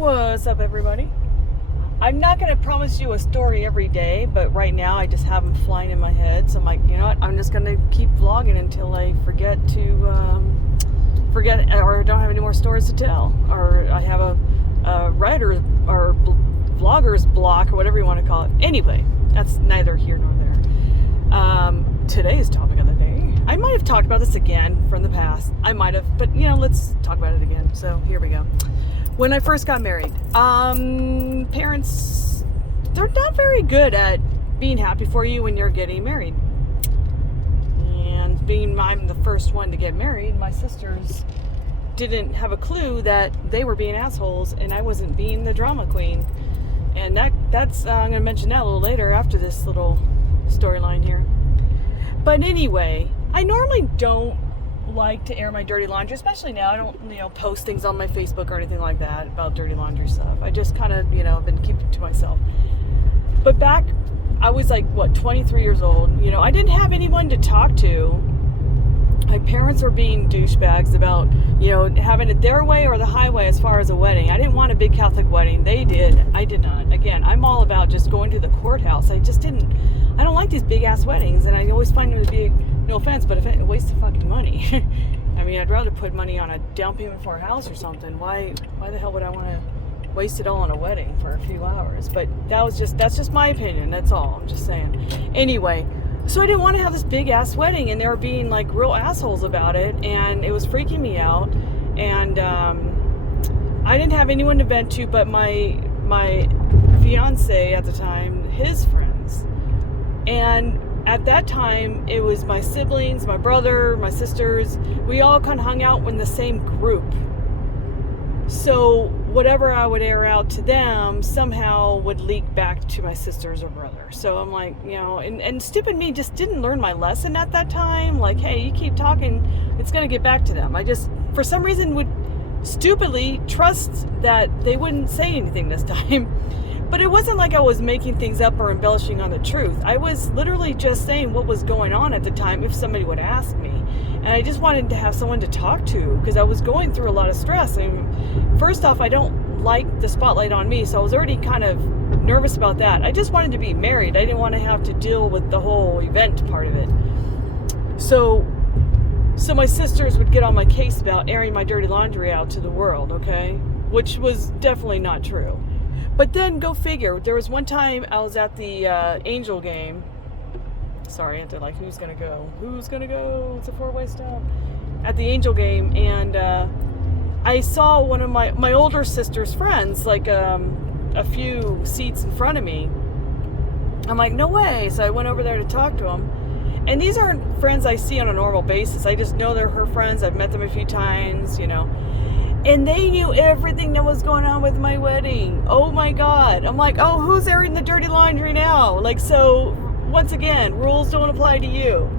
What's up, everybody? I'm not going to promise you a story every day, but right now I just have them flying in my head. So I'm like, you know what? I'm just going to keep vlogging until I forget or don't have any more stories to tell, or I have a writer's or vlogger's block, or whatever you want to call it. Anyway, that's neither here nor there. Today's topic of the day. I might have talked about this again from the past. I might have, but let's talk about it again. So here we go. When I first got married, parents, they're not very good at being happy for you when you're getting married. And I'm the first one to get married, my sisters didn't have a clue that they were being assholes and I wasn't being the drama queen. And that's I'm going to mention that a little later after this little storyline here. But anyway, I normally don't like to air my dirty laundry, especially now. I don't, post things on my Facebook or anything like that about dirty laundry stuff. I just kind of, been keeping it to myself. But back, I was like, 23 years old. I didn't have anyone to talk to. My parents were being douchebags about, having it their way or the highway as far as a wedding. I didn't want a big Catholic wedding. They did. I did not. Again, I'm all about just going to the courthouse. I don't like these big ass weddings, and I always find them to be, no offense, but a waste of fucking money. I mean, I'd rather put money on a down payment for a house or something. Why the hell would I want to waste it all on a wedding for a few hours? But that's just my opinion. That's all. I'm just saying. Anyway, so I didn't want to have this big ass wedding, and they were being like real assholes about it, and it was freaking me out. And I didn't have anyone to vent to but my fiance at the time, his friends. And at that time, it was my siblings, my brother, my sisters. We all kind of hung out in the same group. So whatever I would air out to them somehow would leak back to my sisters or brother. So I'm like, and stupid me just didn't learn my lesson at that time. Like, hey, you keep talking, it's going to get back to them. I just, for some reason, would stupidly trust that they wouldn't say anything this time. But it wasn't like I was making things up or embellishing on the truth. I was literally just saying what was going on at the time if somebody would ask me. And I just wanted to have someone to talk to because I was going through a lot of stress. And first off, I don't like the spotlight on me, so I was already kind of nervous about that. I just wanted to be married. I didn't want to have to deal with the whole event part of it. So my sisters would get on my case about airing my dirty laundry out to the world, okay? Which was definitely not true. But then, go figure, there was one time I was at the Angel game. Sorry, they're like, who's going to go? Who's going to go? It's a four-way stop. At the Angel game, and I saw one of my older sister's friends, like a few seats in front of me. I'm like, no way. So I went over there to talk to them. And these aren't friends I see on a normal basis. I just know they're her friends. I've met them a few times, And they knew everything that was going on with my wedding. Oh my God. I'm like, oh, who's airing the dirty laundry now? Like, so once again, rules don't apply to you.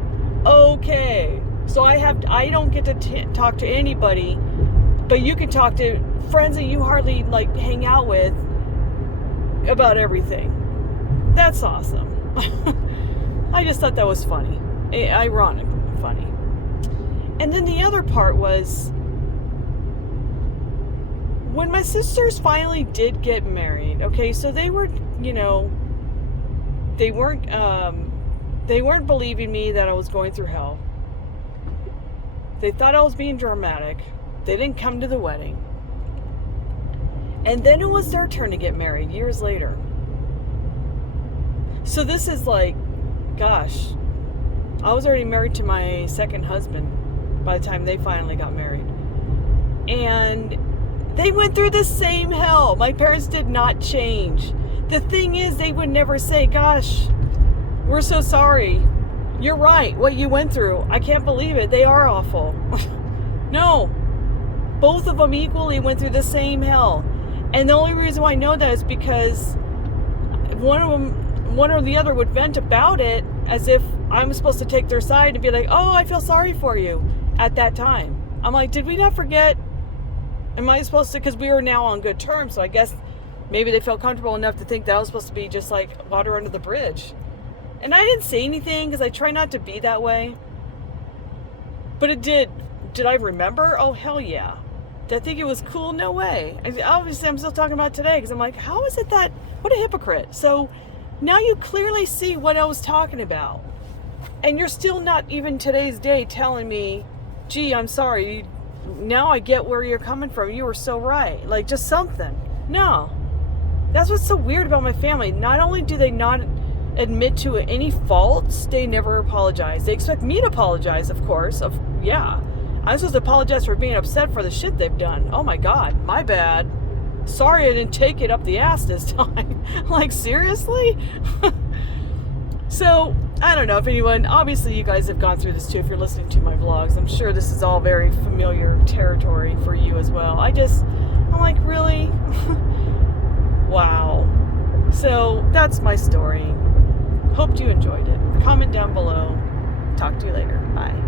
Okay. So I don't get to talk to anybody, but you can talk to friends that you hardly hang out with about everything. That's awesome. I just thought that was funny. Ironically funny. And then the other part was, when my sisters finally did get married, okay, so they were, they weren't believing me that I was going through hell. They thought I was being dramatic. They didn't come to the wedding. And then it was their turn to get married years later. So this is like, gosh, I was already married to my second husband by the time they finally got married. And they went through the same hell. My parents did not change. The thing is, they would never say, gosh, we're so sorry. You're right, what you went through. I can't believe it. They are awful. No. Both of them equally went through the same hell. And the only reason why I know that is because one or the other would vent about it as if I'm supposed to take their side and be like, oh, I feel sorry for you at that time. I'm like, did we not forget? Am I supposed to, because we were now on good terms, so I guess maybe they felt comfortable enough to think that I was supposed to be just like water under the bridge. And I didn't say anything because I try not to be that way. But it did. Did I remember? Oh, hell yeah. Did I think it was cool? No way. Obviously, I'm still talking about today because I'm like, how is it that, what a hypocrite. So now you clearly see what I was talking about. And you're still not even today's day telling me, gee, I'm sorry. Now I get where you're coming from. You were so right. Like, just something. No. That's what's so weird about my family. Not only do they not admit to any faults, they never apologize. They expect me to apologize, of course. I'm supposed to apologize for being upset for the shit they've done. Oh my God, my bad. Sorry I didn't take it up the ass this time. Like, seriously? So, I don't know if anyone, obviously you guys have gone through this too if you're listening to my vlogs. I'm sure this is all very familiar territory for you as well. I'm like, really? Wow. So, that's my story. Hope you enjoyed it. Comment down below. Talk to you later. Bye.